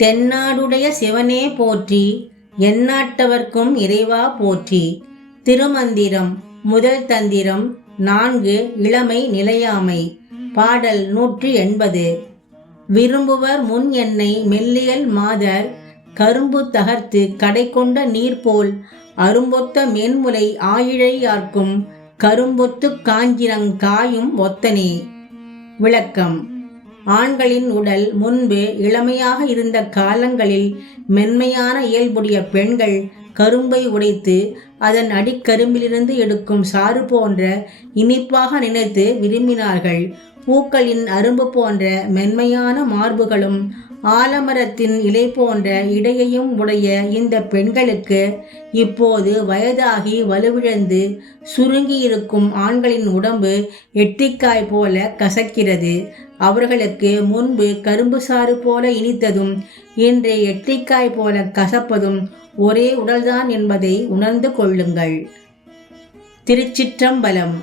தென்னாடுடைய சிவனே போற்றி எந்நாட்டவர்க்கும் இறைவா போற்றி. திருமந்திரம் முதல் தந்திரம் நான்கு இளமை நிலையாமை. பாடல் நூற்றி எண்பது. விரும்புவர் முன் என்னை மெல்லியல் மாதர் கரும்பு தகர்த்து கடை கொண்ட நீர் போல் அரும்பொத்த மென்முலை ஆயிழையார்க்கும் கரும்பொத்து காஞ்சிரங் காயும் ஒத்தனே. விளக்கம். ஆண்களின் உடல் முன்பு இளமையாக இருந்த காலங்களில் மென்மையான இயல்புடைய பெண்கள் கரும்பை உடைத்து அதன் அடிக்கரும்பிலிருந்து எடுக்கும் சாறு போன்ற இனிப்பாக நினைத்து விரும்பினார்கள். பூக்களின் அரும்பு போன்ற மென்மையான மார்புகளும் ஆலமரத்தின் இலை போன்ற இடையையும் உடைய இந்த பெண்களுக்கு இப்போது வயதாகி வலுவிழந்து சுருங்கி இருக்கும் ஆண்களின் உடம்பு எட்டிக்காய் போல கசக்கிறது. அவர்களுக்கு முன்பு கரும்பு சாறு போல இனித்ததும் இன்று எட்டிக்காய் போல கசப்பதும் ஒரே உடல்தான் என்பதை உணர்ந்து கொள்ளுங்கள். திருச்சிற்றம்பலம்